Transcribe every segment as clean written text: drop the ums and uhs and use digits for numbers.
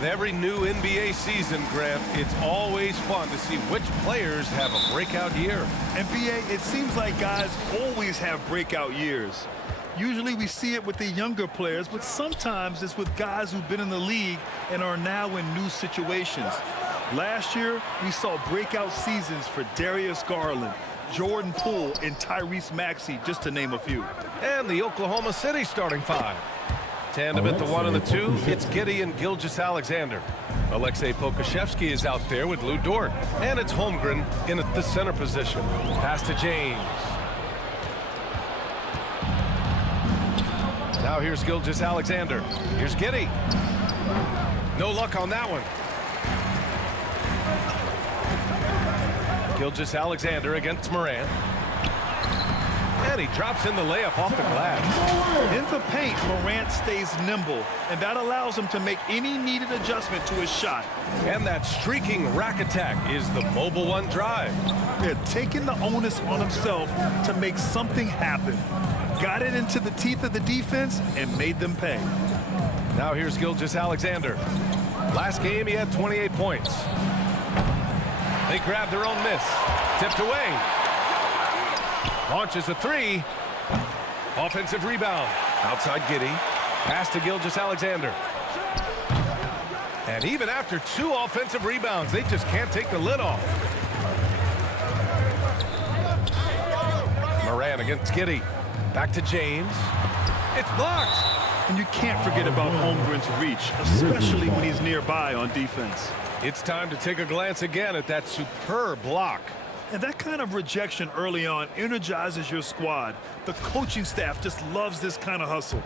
With every new NBA season, Grant, it's always fun to see which players have a breakout year. NBA, it seems like guys always have breakout years. Usually we see it with the younger players, but sometimes it's with guys who've been in the league and are now in new situations. Last year, we saw breakout seasons for Darius Garland, Jordan Poole, and Tyrese Maxey, just to name a few. And the Oklahoma City starting five. Tandem at the 1 and the 2, it's Giddey and Gilgeous-Alexander. Aleksej Pokusevski is out there with Lou Dort. And it's Holmgren in at the center position. Pass to James. Now here's Gilgeous-Alexander. Here's Giddey. No luck on that one. Gilgeous-Alexander against Morant. And he drops in the layup off the glass. In the paint, Morant stays nimble, and that allows him to make any needed adjustment to his shot. And that streaking rack attack is the mobile one drive. They're taking the onus on himself to make something happen. Got it into the teeth of the defense and made them pay. Now here's Gilgeous-Alexander. Last game, he had 28 points. They grab their own miss. Tipped away. Launches a three. Offensive rebound. Outside Giddey. Pass to Gilgeous-Alexander. And even after 2 offensive rebounds, they just can't take the lid off. Morant against Giddey. Back to James. It's blocked. And you can't forget about Holmgren's reach, especially when he's nearby on defense. It's time to take a glance again at that superb block. And that kind of rejection early on energizes your squad. The coaching staff just loves this kind of hustle.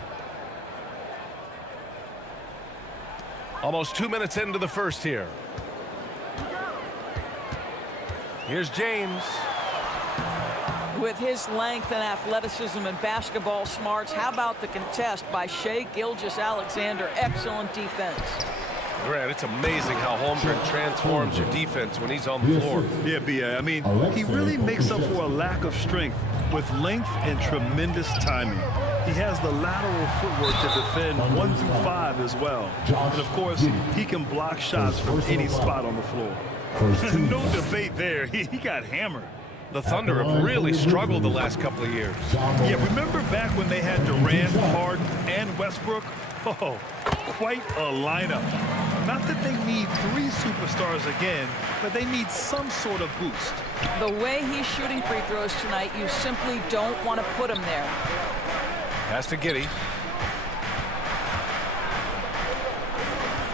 Almost 2 minutes into the first here. Here's James. With his length and athleticism and basketball smarts, how about the contest by Shai Gilgeous-Alexander? Excellent defense. Grant, it's amazing how Holmgren transforms your defense when he's on the floor. Yeah, B.A. I mean, he really makes up for a lack of strength with length and tremendous timing. He has the lateral footwork to defend 1 through 5 as well. And, of course, he can block shots from any spot on the floor. No debate there. He got hammered. The Thunder have really struggled the last couple of years. Yeah, remember back when they had Durant, Harden, and Westbrook? Oh, quite a lineup. Not that they need 3 superstars again, but they need some sort of boost. The way he's shooting free throws tonight, you simply don't want to put him there. Pass to Giddey.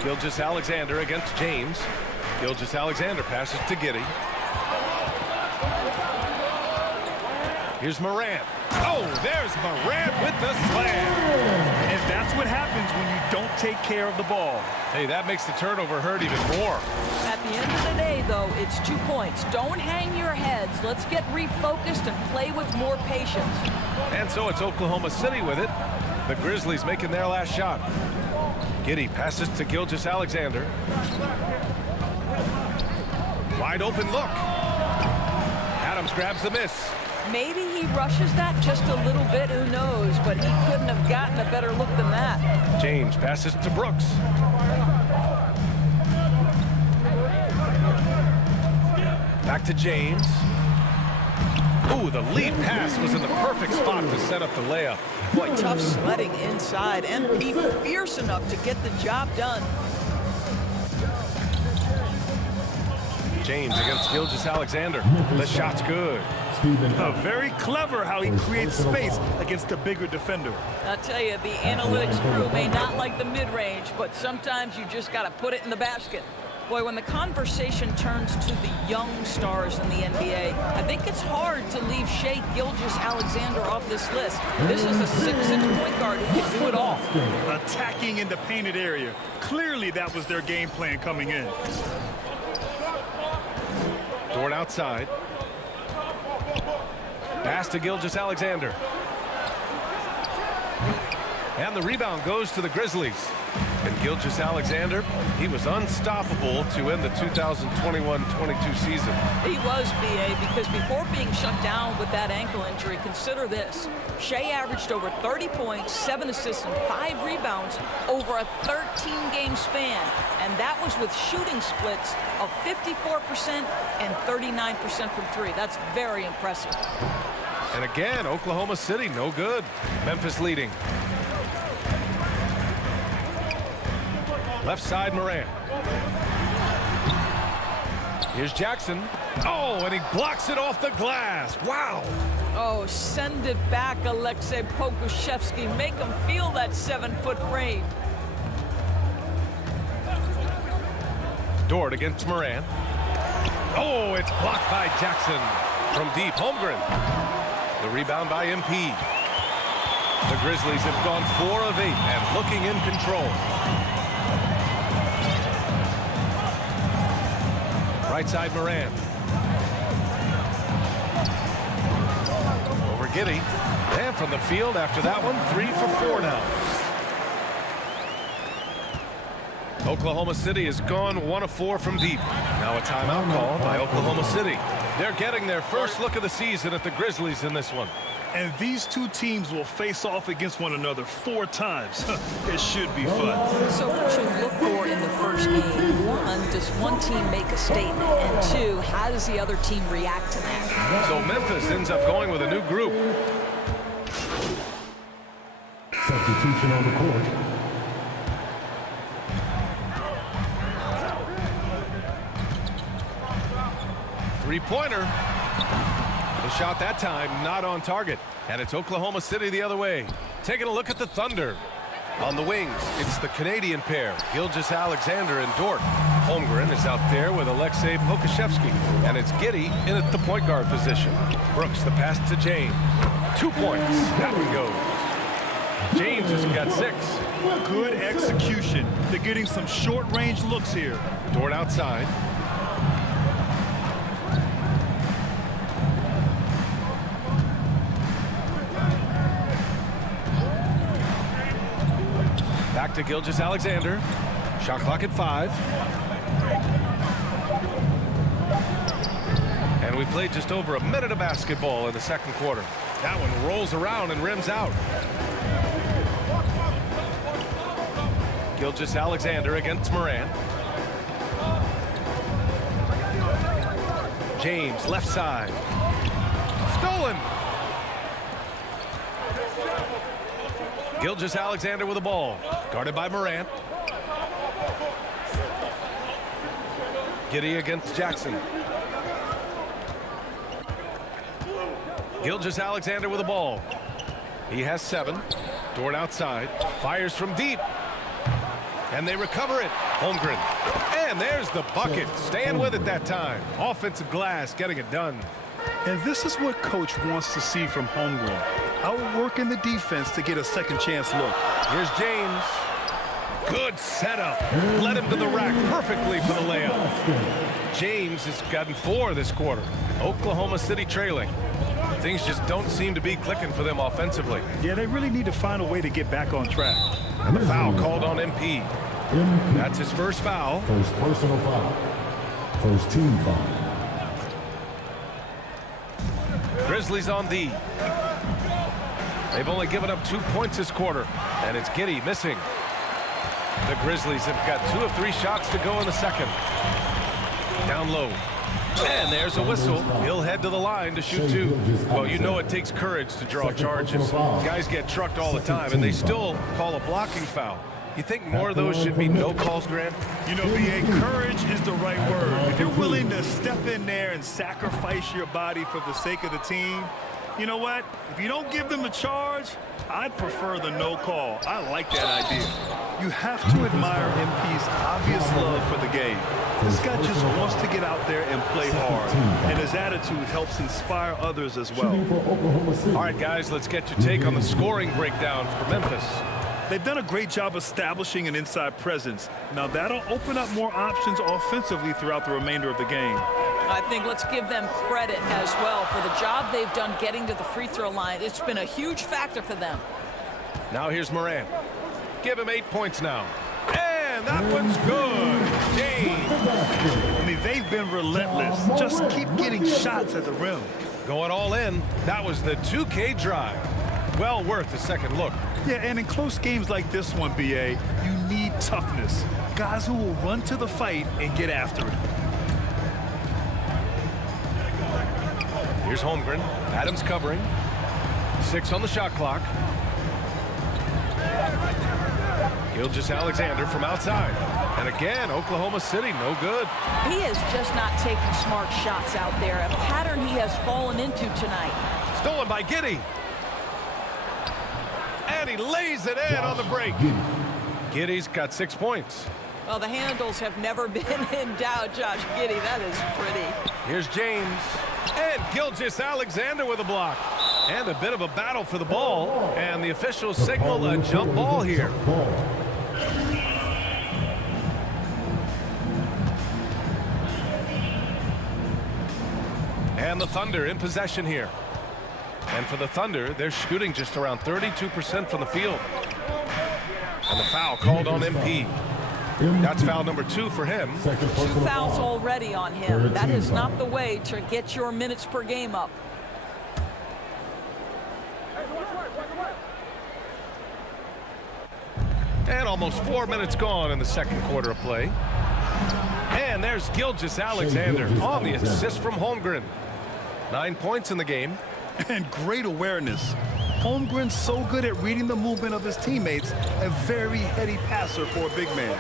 Gilgeous-Alexander against James. Gilgeous-Alexander passes to Giddey. Here's Morant. Oh, there's Morant with the slam. And that's what happens when you don't take care of the ball. Hey, that makes the turnover hurt even more. At the end of the day, though, it's 2 points. Don't hang your heads. Let's get refocused and play with more patience. And so it's Oklahoma City with it. The Grizzlies making their last shot. Giddey passes to Gilgeous-Alexander. Wide open look. Adams grabs the miss. Maybe he rushes that just a little bit, who knows, but he couldn't have gotten a better look than that. James passes to Brooks. Back to James. Ooh, the lead pass was in the perfect spot to set up the layup. Boy, tough sledding inside, and be fierce enough to get the job done. James against Gilgeous-Alexander. The shot's good. Very clever how he creates space against a bigger defender. I'll tell you, the analytics crew may not like the mid-range, but sometimes you just got to put it in the basket. Boy, when the conversation turns to the young stars in the NBA, I think it's hard to leave Shai Gilgeous-Alexander off this list. This is a 6'6" point guard who can do it all. Attacking in the painted area. Clearly that was their game plan coming in. Dort outside. Pass to Gilgeous-Alexander. And the rebound goes to the Grizzlies. And Gilgeous-Alexander, he was unstoppable to end the 2021-22 season. He was, B.A., because before being shut down with that ankle injury, consider this. Shea averaged over 30 points, 7 assists, and 5 rebounds over a 13-game span. And that was with shooting splits of 54% and 39% from 3. That's very impressive. And again, Oklahoma City, no good. Memphis leading. Left side, Morant. Here's Jackson. Oh, and he blocks it off the glass. Wow. Oh, send it back, Aleksej Pokusevski. Make him feel that 7-foot frame. Dort against Morant. Oh, it's blocked by Jackson from deep. Holmgren. The rebound by MP. The Grizzlies have gone 4 of 8 and looking in control. Right side, Morant. Over Giddey. And from the field after that one, 3 for 4 now. Oklahoma City has gone 1 of 4 from deep. Now a timeout call by Oklahoma City. They're getting their first look of the season at the Grizzlies in this one. And these two teams will face off against one another 4 times. It should be fun. So what you look for in the first game? 1, does one team make a statement? And 2, how does the other team react to that? So Memphis ends up going with a new group. Substitution on the court. Three-pointer. The shot that time not on target. And it's Oklahoma City the other way. Taking a look at the Thunder. On the wings, it's the Canadian pair, Gilgeous-Alexander and Dort. Holmgren is out there with Aleksej Pokusevski. And it's Giddey in at the point guard position. Brooks the pass to James. 2 points. That one goes. James has got 6. Good execution. They're getting some short-range looks here. Dort outside. Back to Gilgeous-Alexander. Shot clock at 5. And we played just over a minute of basketball in the second quarter. That one rolls around and rims out. Gilgeous-Alexander against Morant. James, left side. Stolen. Gilgeous-Alexander with the ball. Guarded by Morant. Giddey against Jackson. Gilgeous-Alexander with the ball. He has 7. Dort outside. Fires from deep. And they recover it. Holmgren. And there's the bucket. Staying with it that time. Offensive glass, getting it done. And this is what coach wants to see from Holmgren. Outworking the defense to get a second chance look. Here's James. Good setup. Led him to the rack perfectly for the layup. James has gotten 4 this quarter. Oklahoma City trailing. Things just don't seem to be clicking for them offensively. Yeah, they really need to find a way to get back on track. And the foul called on MP. That's his first foul. First personal foul. First team foul. Grizzlies on D. They've only given up 2 points this quarter, and it's Giddey missing. The Grizzlies have got 2 of 3 shots to go in the second. Down low. And there's a whistle. He'll head to the line to shoot 2. Well, you know it takes courage to draw charges. Guys get trucked all the time, and they still call a blocking foul. You think more of those should be no calls, Grant? You know, B.A., courage is the right word. If you're willing to step in there and sacrifice your body for the sake of the team, you know what? If you don't give them a charge, I'd prefer the no call. I like that idea. You have to admire MP's obvious love for the game. This guy just wants to get out there and play hard, and his attitude helps inspire others as well. All right, guys, let's get your take on the scoring breakdown for Memphis. They've done a great job establishing an inside presence. Now that'll open up more options offensively throughout the remainder of the game. I think let's give them credit as well for the job they've done getting to the free throw line. It's been a huge factor for them. Now here's Morant. Give him 8 points now. And that one's good. James. I mean, they've been relentless. Just keep getting shots at the rim. Going all in. That was the 2K drive. Well worth a second look. Yeah, and in close games like this one, BA, you need toughness. Guys who will run to the fight and get after it. Here's Holmgren. Adams covering. 6 on the shot clock. Gilgeous-Alexander from outside. And again, Oklahoma City, no good. He is just not taking smart shots out there, a pattern he has fallen into tonight. Stolen by Giddey. And he lays it in on the break. Giddey's got 6 points. Well, the handles have never been in doubt, Josh Giddey. That is pretty. Here's James. And Gilgeous-Alexander with a block. And a bit of a battle for the ball. And the officials signal a jump ball here. And the Thunder in possession here. And for the Thunder, they're shooting just around 32% from the field. And the foul called on MP. That's foul number 2 for him. 2 fouls already on him. That is not the way to get your minutes per game up. And almost 4 minutes gone in the second quarter of play. And there's Gilgeous-Alexander on the assist from Holmgren. 9 points in the game. And great awareness. Holmgren's so good at reading the movement of his teammates, a very heady passer for a big man.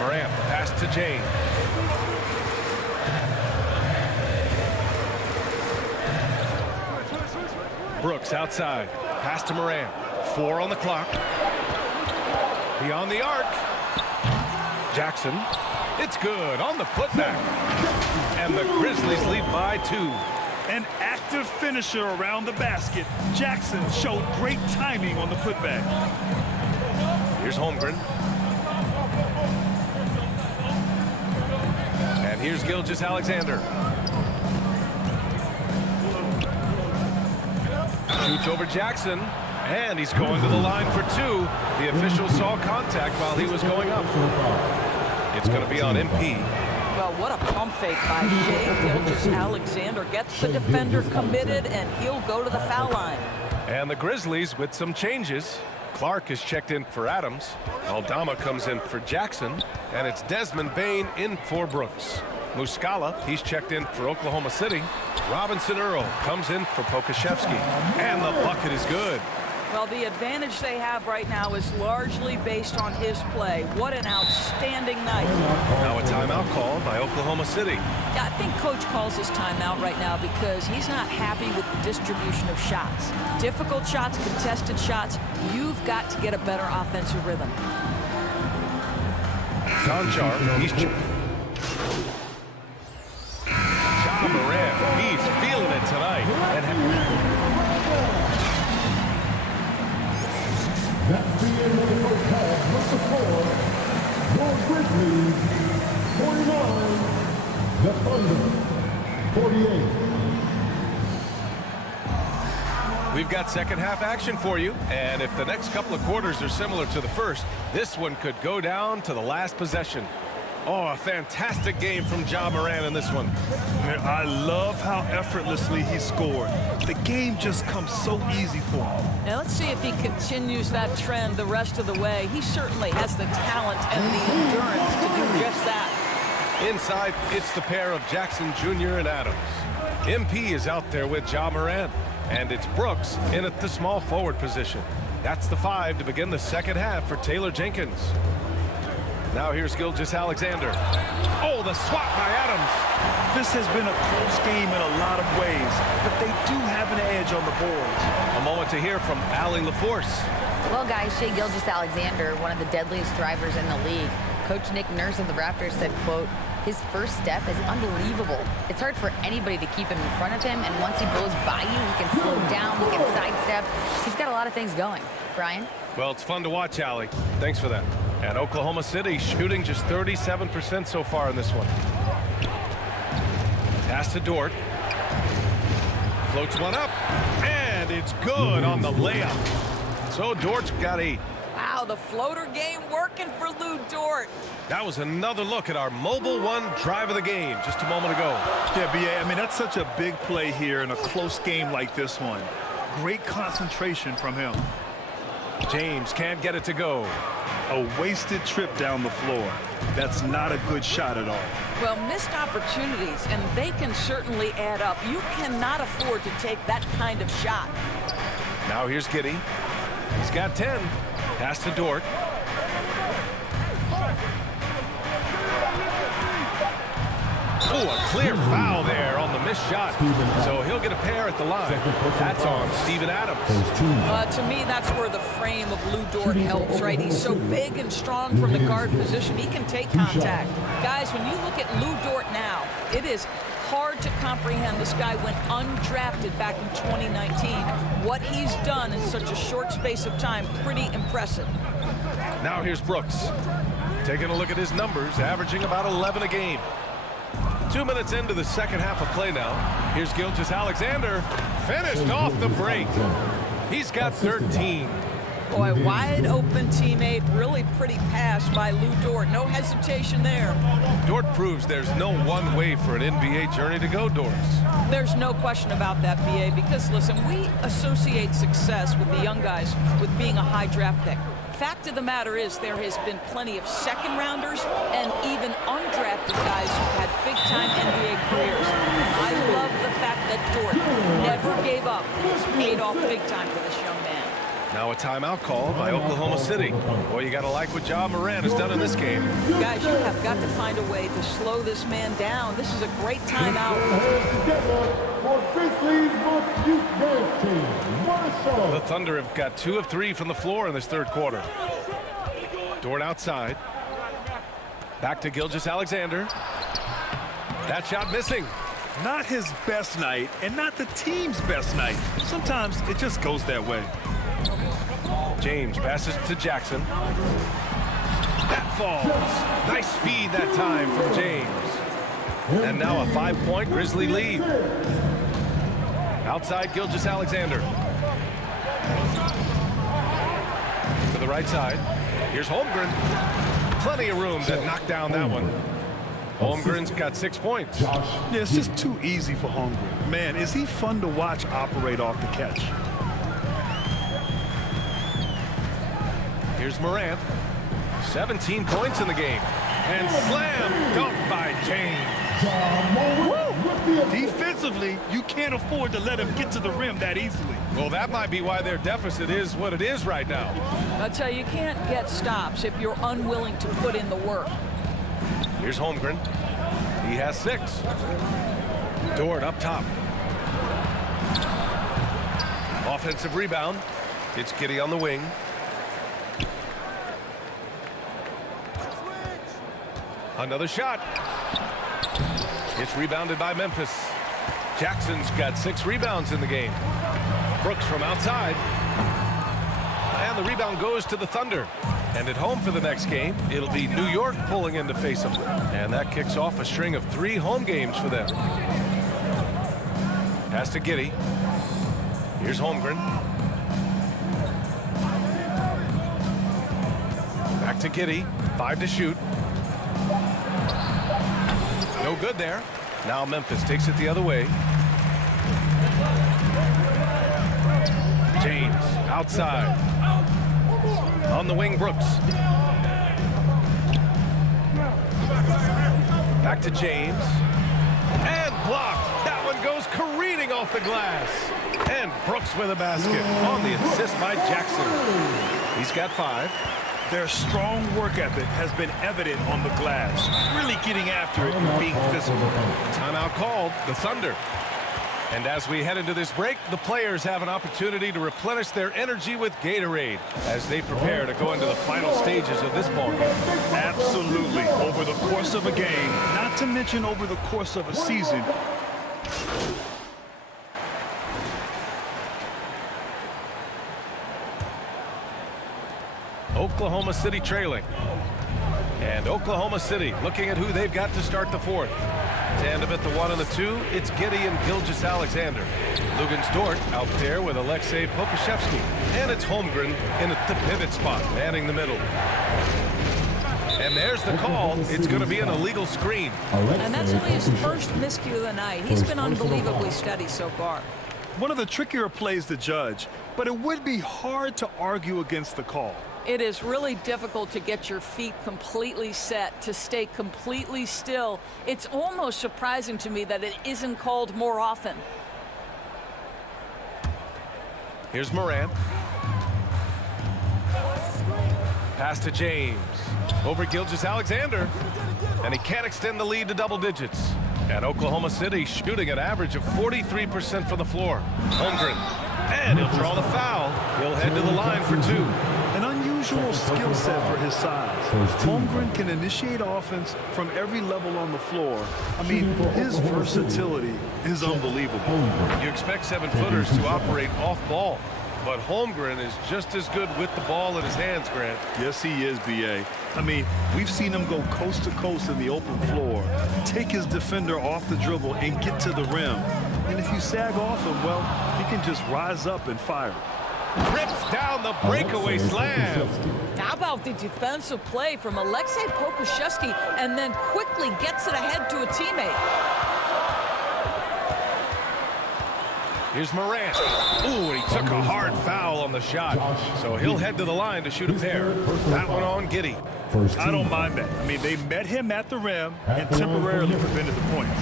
Morant, pass to James. Brooks outside, pass to Morant. 4 on the clock. Beyond the arc. Jackson, it's good on the putback. And the Grizzlies lead by 2. An active finisher around the basket. Jackson showed great timing on the putback. Here's Holmgren. And here's Gilgeous-Alexander. Shoots over Jackson. And he's going to the line for 2. The official saw contact while he was going up. It's going to be on MP. Well, what a pump fake by Gilgeous-Alexander. Gets the defender committed, and he'll go to the foul line. And the Grizzlies with some changes. Clark is checked in for Adams. Aldama comes in for Jackson. And it's Desmond Bane in for Brooks. Muscala, he's checked in for Oklahoma City. Robinson Earl comes in for Pokashevsky. And the bucket is good. Well, the advantage they have right now is largely based on his play. What an outstanding night. Now a timeout called by Oklahoma City. Yeah, I think Coach calls his timeout right now because he's not happy with the distribution of shots. Difficult shots, contested shots. You've got to get a better offensive rhythm. Sanchar, he's John Morant, he's feeling it tonight. That's the end of the first half. Number 4, your Grizzlies, 49. The Thunder, 48. We've got second half action for you. And if the next couple of quarters are similar to the first, this one could go down to the last possession. Oh, a fantastic game from Ja Morant in this one. Man, I love how effortlessly he scored. The game just comes so easy for him. Now let's see if he continues that trend the rest of the way. He certainly has the talent and the endurance to do just that. Inside, it's the pair of Jackson Jr. and Adams. MP is out there with Ja Morant. And it's Brooks in at the small forward position. That's the 5 to begin the second half for Taylor Jenkins. Now here's Gilgeous-Alexander. Oh, the swat by Adams. This has been a close game in a lot of ways, but they do have an edge on the boards. A moment to hear from Allie LaForce. Well, guys, Shai Gilgeous-Alexander, one of the deadliest drivers in the league. Coach Nick Nurse of the Raptors said, quote, his first step is unbelievable. It's hard for anybody to keep him in front of him, and once he goes by you, he can slow down, he can sidestep. He's got a lot of things going. Brian? Well, it's fun to watch, Allie. Thanks for that. And Oklahoma City shooting just 37% so far in this one. Pass to Dort. Floats one up, and it's good on the layup. So Dort's got 8. Wow, the floater game working for Lou Dort. That was another look at our Mobile One drive of the game just a moment ago. Yeah, B.A., I mean, that's such a big play here in a close game like this one. Great concentration from him. James can't get it to go. A wasted trip down the floor. That's not a good shot at all. Well, missed opportunities, and they can certainly add up. You cannot afford to take that kind of shot. Now here's Giddey. He's got 10. Pass to Dort. Oh, a clear foul there on the missed shot. So he'll get a pair at the line. That's on Steven Adams. To me, that's where the frame of Lou Dort helps, right? He's so big and strong from the guard position. He can take contact. Guys, when you look at Lou Dort now, it is hard to comprehend. This guy went undrafted back in 2019. What he's done in such a short space of time, pretty impressive. Now here's Brooks. Taking a look at his numbers, averaging about 11 a game. 2 minutes into the second half of play now. Here's Gilgeous-Alexander. Finished off the break. He's got 13. Boy, wide open teammate. Really pretty pass by Lou Dort. No hesitation there. Dort proves there's no one way for an NBA journey to go, Dorts. There's no question about that, BA, because, listen, we associate success with the young guys with being a high draft pick. Fact of the matter is there has been plenty of second rounders and even undrafted guys who've had big-time NBA careers. I love the fact that Dort never gave up. It's paid off big time for this young man. Now a timeout called by Oklahoma City. Boy, you got to like what Ja Morant has done in this game. Guys, you have got to find a way to slow this man down. This is a great timeout. For Grizzlies Youth Dance Team, what a song. The Thunder have got 2 of 3 from the floor in this third quarter. Dort outside. Back to Gilgeous-Alexander. That shot missing. Not his best night and not the team's best night. Sometimes it just goes that way. James passes to Jackson. That falls. Nice feed that time from James. And now a 5-point Grizzly lead. Outside Gilgeous-Alexander. To the right side. Here's Holmgren. Plenty of room to knock down that one. Holmgren's got 6 points. Yeah, it's just too easy for Holmgren. Man, is he fun to watch operate off the catch. Here's Morant. 17 points in the game. And slam dunked by James. Defensively, you can't afford to let him get to the rim that easily. Well, that might be why their deficit is what it is right now. I'll tell you, you can't get stops if you're unwilling to put in the work. Here's Holmgren. He has 6. Dort up top. Offensive rebound. It's Giddey on the wing. Another shot. It's rebounded by Memphis. Jackson's got 6 rebounds in the game. Brooks from outside. And the rebound goes to the Thunder. And at home for the next game, it'll be New York pulling in to face them. And that kicks off a string of 3 home games for them. Pass to Giddey. Here's Holmgren. Back to Giddey. 5 to shoot. No good there. Now Memphis takes it the other way. James outside. On the wing, Brooks. Back to James. And blocked. That one goes careening off the glass. And Brooks with a basket on the assist by Jackson. He's got 5. Their strong work ethic has been evident on the glass. Really getting after it and being physical. Timeout called, the Thunder. And as we head into this break, the players have an opportunity to replenish their energy with Gatorade as they prepare to go into the final stages of this ball game. Absolutely. Over the course of a game, not to mention over the course of a season. Oklahoma City trailing. And Oklahoma City looking at who they've got to start the fourth. Tandem at the 1 and the 2, it's Giddey and Gilgeous-Alexander. Lugens-Dort out there with Alexei Pokuševski. And it's Holmgren in at the pivot spot, manning the middle. And there's the call. It's going to be an illegal screen. And that's only his first miscue of the night. He's been unbelievably steady so far. One of the trickier plays to judge, but it would be hard to argue against the call. It is really difficult to get your feet completely set, to stay completely still. It's almost surprising to me that it isn't called more often. Here's Morant. Pass to James. Over Gilgeous-Alexander. And he can't extend the lead to double digits. And Oklahoma City shooting an average of 43% from the floor. Holmgren. And he'll draw the foul. He'll head to the line for 2. An unusual skill set for his size. Holmgren can initiate offense from every level on the floor. I mean, his versatility is unbelievable. You expect 7-footers to operate off ball. But Holmgren is just as good with the ball in his hands, Grant. Yes, he is, B.A. I mean, we've seen him go coast to coast in the open floor, take his defender off the dribble and get to the rim. And if you sag off him, well, he can just rise up and fire. Rips down the breakaway slam. How about the defensive play from Alexei Pokuševski and then quickly gets it ahead to a teammate? Here's Morant. Ooh, and he took a hard foul on the shot. So he'll head to the line to shoot a pair. That one on Giddey. I don't mind that. I mean, they met him at the rim and temporarily prevented the points.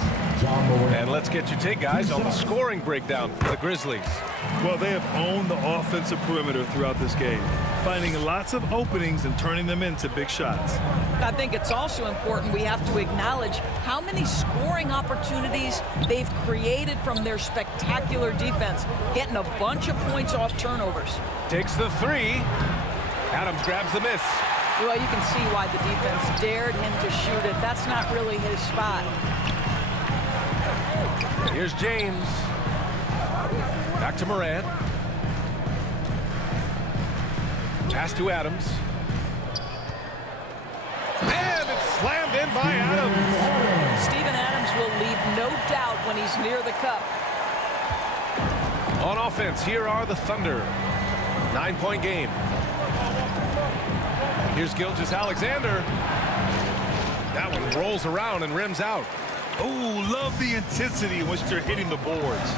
And let's get your take, guys, on the scoring breakdown for the Grizzlies. Well, they have owned the offensive perimeter throughout this game, finding lots of openings and turning them into big shots. I think it's also important we have to acknowledge how many scoring opportunities they've created from their spectacular defense, getting a bunch of points off turnovers. Takes the 3. Adams grabs the miss. Well, you can see why the defense dared him to shoot it. That's not really his spot. Here's James. Back to Morant. Pass to Adams. And it's slammed in by Adams. Steven Adams will leave no doubt when he's near the cup. On offense, here are the Thunder. 9-point game. Here's Gilgeous-Alexander. That one rolls around and rims out. Oh, love the intensity in which they're hitting the boards.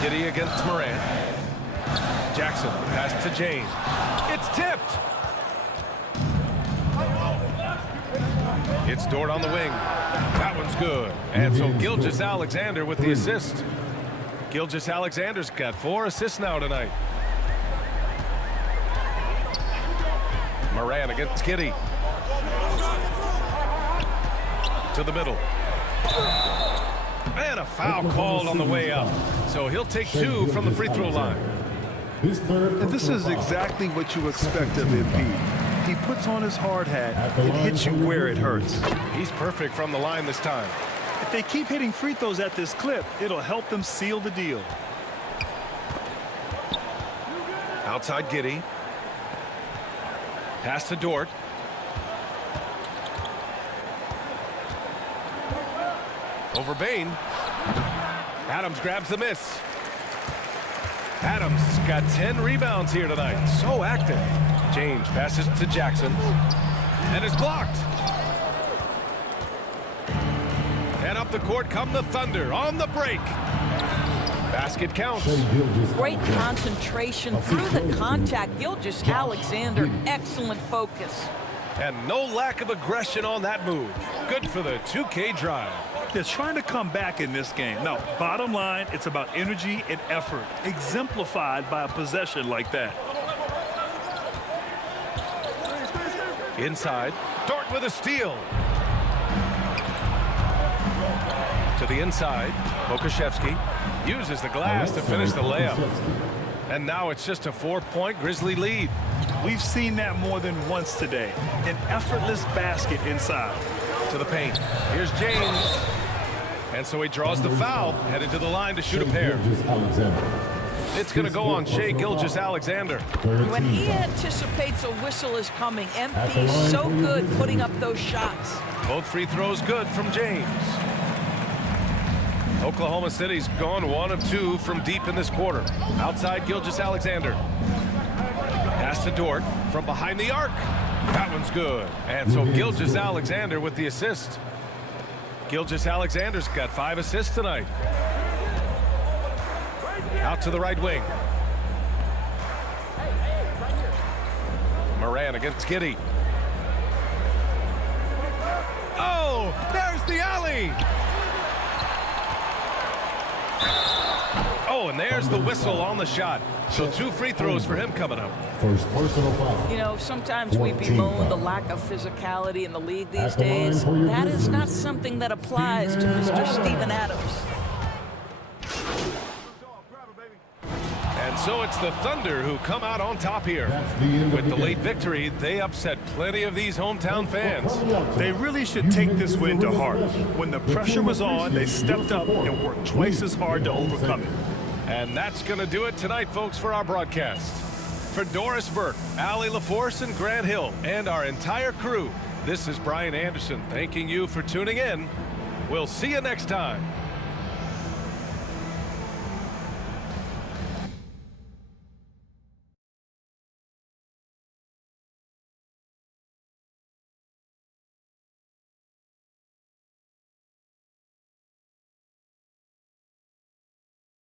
Giddey against Morant. Jackson, pass to James. It's tipped. It's Dort on the wing. That one's good. And so Gilgeous-Alexander with the assist. Gilgeous-Alexander's got 4 assists now tonight. Morant against Giddey. To the middle. And a foul called on the way up. So he'll take 2 from the free throw line. And this is exactly what you expect of Embiid. He puts on his hard hat and hits you where it hurts. He's perfect from the line this time. If they keep hitting free throws at this clip, it'll help them seal the deal. Outside Giddey. Pass to Dort. Over Bain. Adams grabs the miss. Adams got 10 rebounds here tonight. So active. James passes to Jackson. And is blocked. And up the court come the Thunder on the break. Basket counts. Great concentration through the contact. Gilgeous-Alexander, excellent focus. And no lack of aggression on that move. Good for the 2K drive. They're trying to come back in this game. Now, bottom line, it's about energy and effort, exemplified by a possession like that. Inside, Dort with a steal. To the inside, Pokuševski uses the glass to finish the layup. And now it's just a 4-point Grizzly lead. We've seen that more than once today. An effortless basket inside. To the paint. Here's James. And so he draws the foul, headed to the line to shoot a pair. It's going to go on Shai Gilgeous-Alexander. When he anticipates a whistle is coming, MP's so good putting up those shots. Both free throws good from James. Oklahoma City's gone 1 of 2 from deep in this quarter. Outside Gilgeous-Alexander. Pass to Dort from behind the arc. That one's good. And so Gilgeous-Alexander with the assist. Gilgeous-Alexander's got 5 assists tonight. Out to the right wing. Moran against Giddey. Oh, there's the alley. Oh, and there's the whistle on the shot. So 2 free throws for him coming up. First personal foul. You know, sometimes we bemoan the lack of physicality in the league these days. That is not something that applies to Mr. Steven Adams. And so it's the Thunder who come out on top here. With the late victory, they upset plenty of these hometown fans. They really should take this win to heart. When the pressure was on, they stepped up and worked twice as hard to overcome it. And that's going to do it tonight, folks, for our broadcast. For Doris Burke, Allie LaForce, and Grant Hill, and our entire crew, this is Brian Anderson thanking you for tuning in. We'll see you next time.